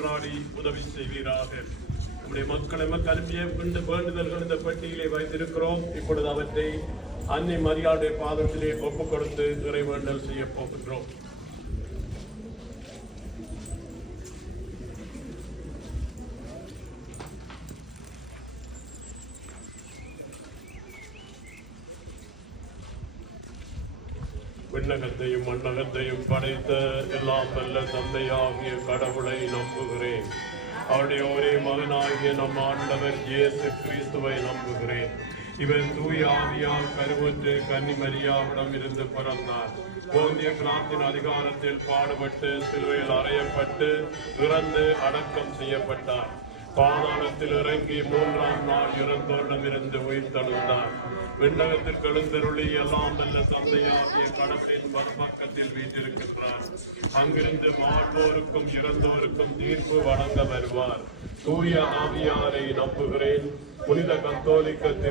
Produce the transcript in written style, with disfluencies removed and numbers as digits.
உதவி செய்வீராக. நம்முடைய மக்களை அனுப்பிய வேண்டுதல்கள் இந்த பெட்டியிலே வைத்திருக்கிறோம். இப்பொழுது அவற்றை அன்னை மரியாதை பாதத்திலே ஒப்புக் கொடுத்து இறைவேண்டல் செய்ய போகின்றோம். விண்ணகத்தையும் மண்ணகத்தையும் படைத்த எல்லாம் வல்ல தந்தையாகிய கடவுளை நம்புகிறேன். அவருடைய ஒரே மகனாகிய நம் ஆண்டவர் இயேசு கிறிஸ்துவை நம்புகிறேன். இவர் தூய ஆவியால் கருவுற்று கன்னி மரியாவிடம் இருந்து பிறந்தார். போதிய பிரார்த்தின் அதிகாரத்தில் பாடுபட்டு சிலுவையில் அறையப்பட்டு இறந்து அடக்கம் செய்யப்பட்டார். பாதாளத்தில் இறங்கி 3ஆம் நாள் இறந்தோரிடமிருந்து உயிர் தழுந்தார். விண்ணகத்தில் எழுந்தருளி எல்லாம் வல்ல தந்தையாகிய கடவுளின் மறுபக்கத்தில் வீற்றிருக்கின்றார். அங்கிருந்து வாழ்வோருக்கும் இறந்தோருக்கும் தீர்ப்பு வழங்க வருவார். தூய ஆவியாரை நம்புகிறேன். புனித கத்தோலிக்க திரு